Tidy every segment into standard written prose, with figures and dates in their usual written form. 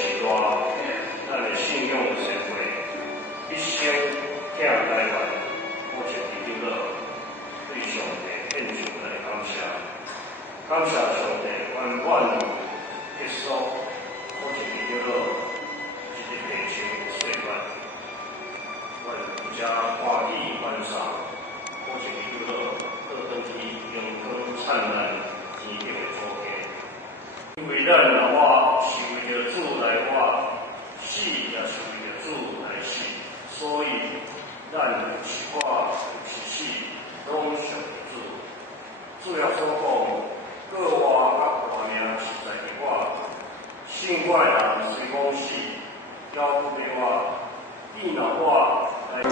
时代，咱的信仰社会一生疼台湾，我是基督徒，对上帝献上咱的感谢，感谢上帝源源结束，我是基督徒，一日地球岁月，我有家欢喜欢赏，我是基督徒，各登去阳光灿烂，天命的祝福。因为咱活是为着主来活，死也是为着主来死，所以咱有是活有是死，拢属主。主要所讲，各活甲活命是在于我。信我的人虽讲死，也不被我，伊若我我要听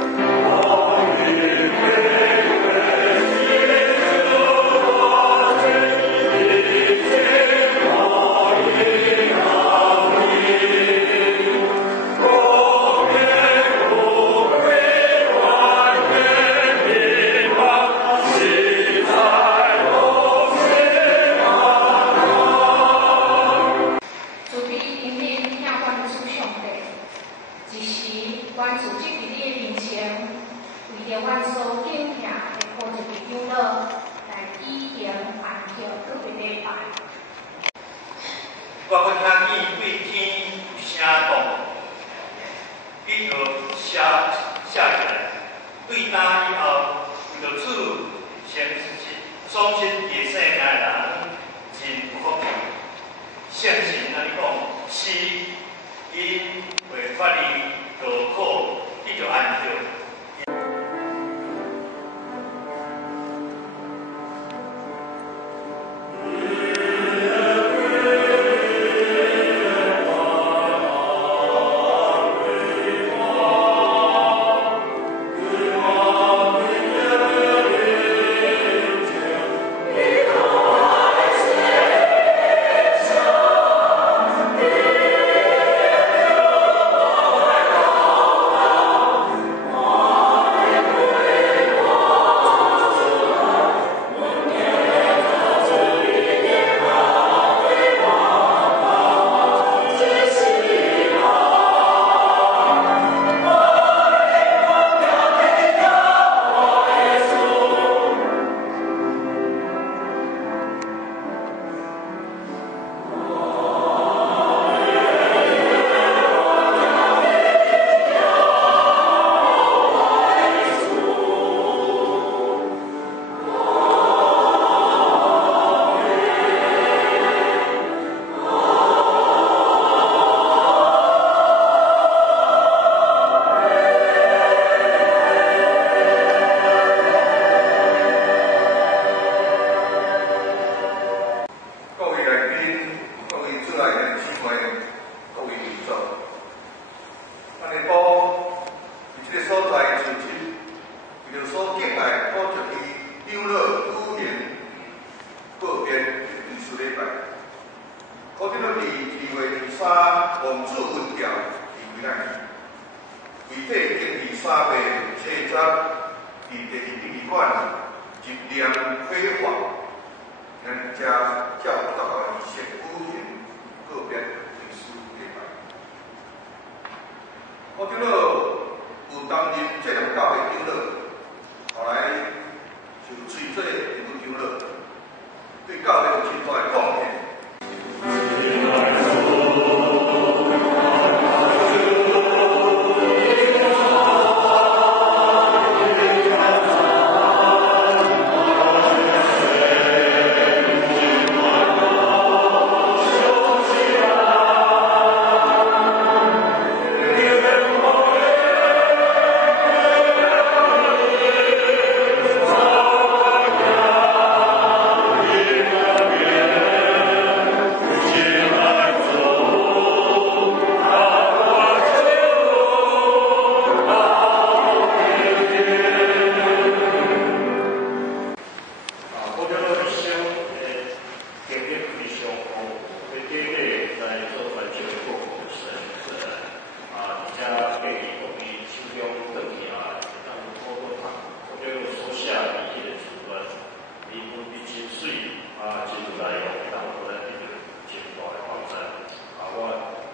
见对天有声讲，伊就写起来，对答以后，为着主相信夜生的人真有福气。相信安尼讲，是因为法律劳苦，伊就安息。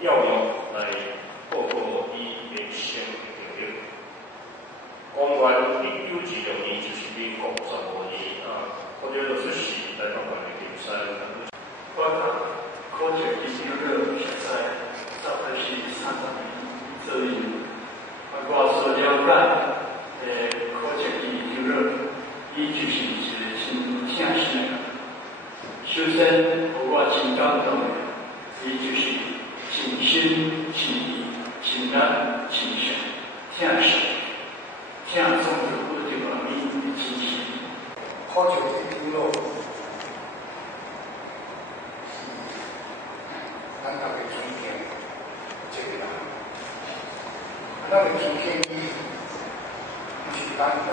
要用来报告伊民生的能力。公元1926年就是民国55年我觉得出世来台湾的竞赛。我考证伊是迄个比赛，大概是30年左右。我所了解，考证伊就是一个真正是，首先互我真感动的，伊就是尽心尽力、尽力尽善、听神、听从着我这个民的支持。考证这条路。咱大家尊敬这个人，咱的尊敬伊，不是单单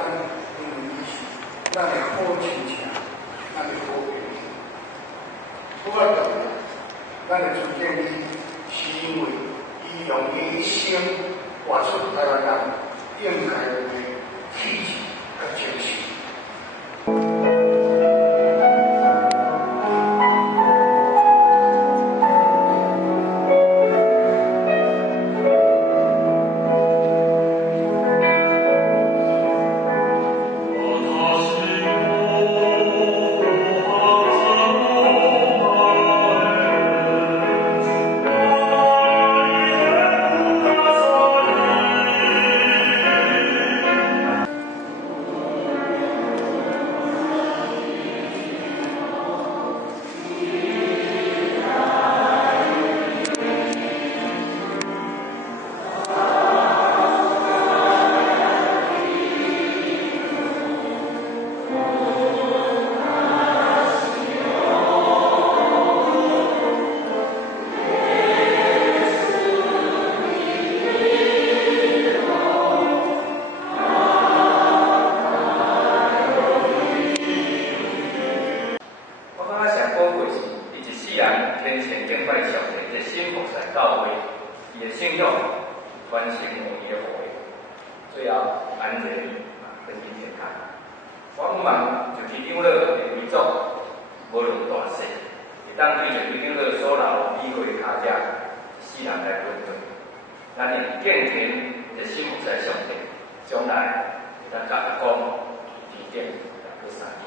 因为伊是咱的好亲戚，咱的好朋友。不过当然，咱的尊敬伊，是因为伊用伊一生活出台湾人应该有的气质和精神。关心我们的活力，最后安全身体健康。我希望就市长乐的为主，无论大小，会当对着市长乐所留美好的脚迹，世人来分享。咱用健康的幸福在上面，将来会当甲公提点也去三年。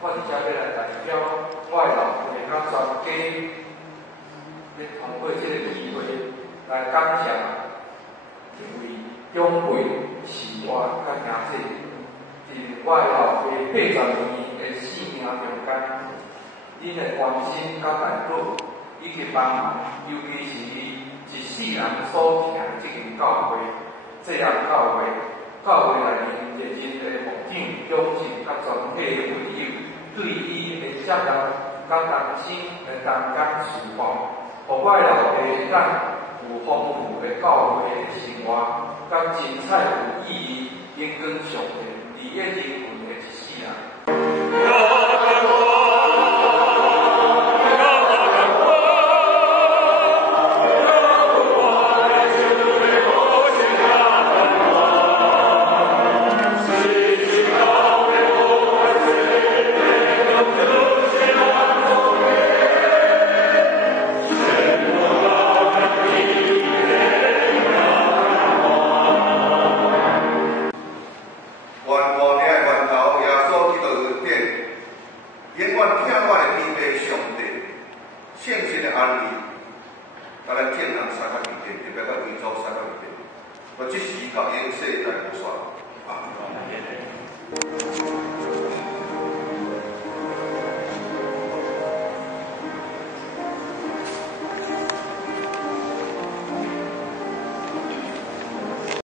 我伫遮要来代表我的老辈甲全家，咧通过这个机会来感谢。因为长辈是我甲兄弟，伫我老爸80年的生命中间，恁的关心甲带领，以及帮忙，尤其是伊一世人所听这间教会，这样教会内面热情的奉敬、忠诚甲全体的会友，对伊的责任甲同心的同甘事奉，互我老爸咱。有丰富的教会的生活，甲精彩有意义、影响上帝伫个人群的一世人。我即时到永世在无煞。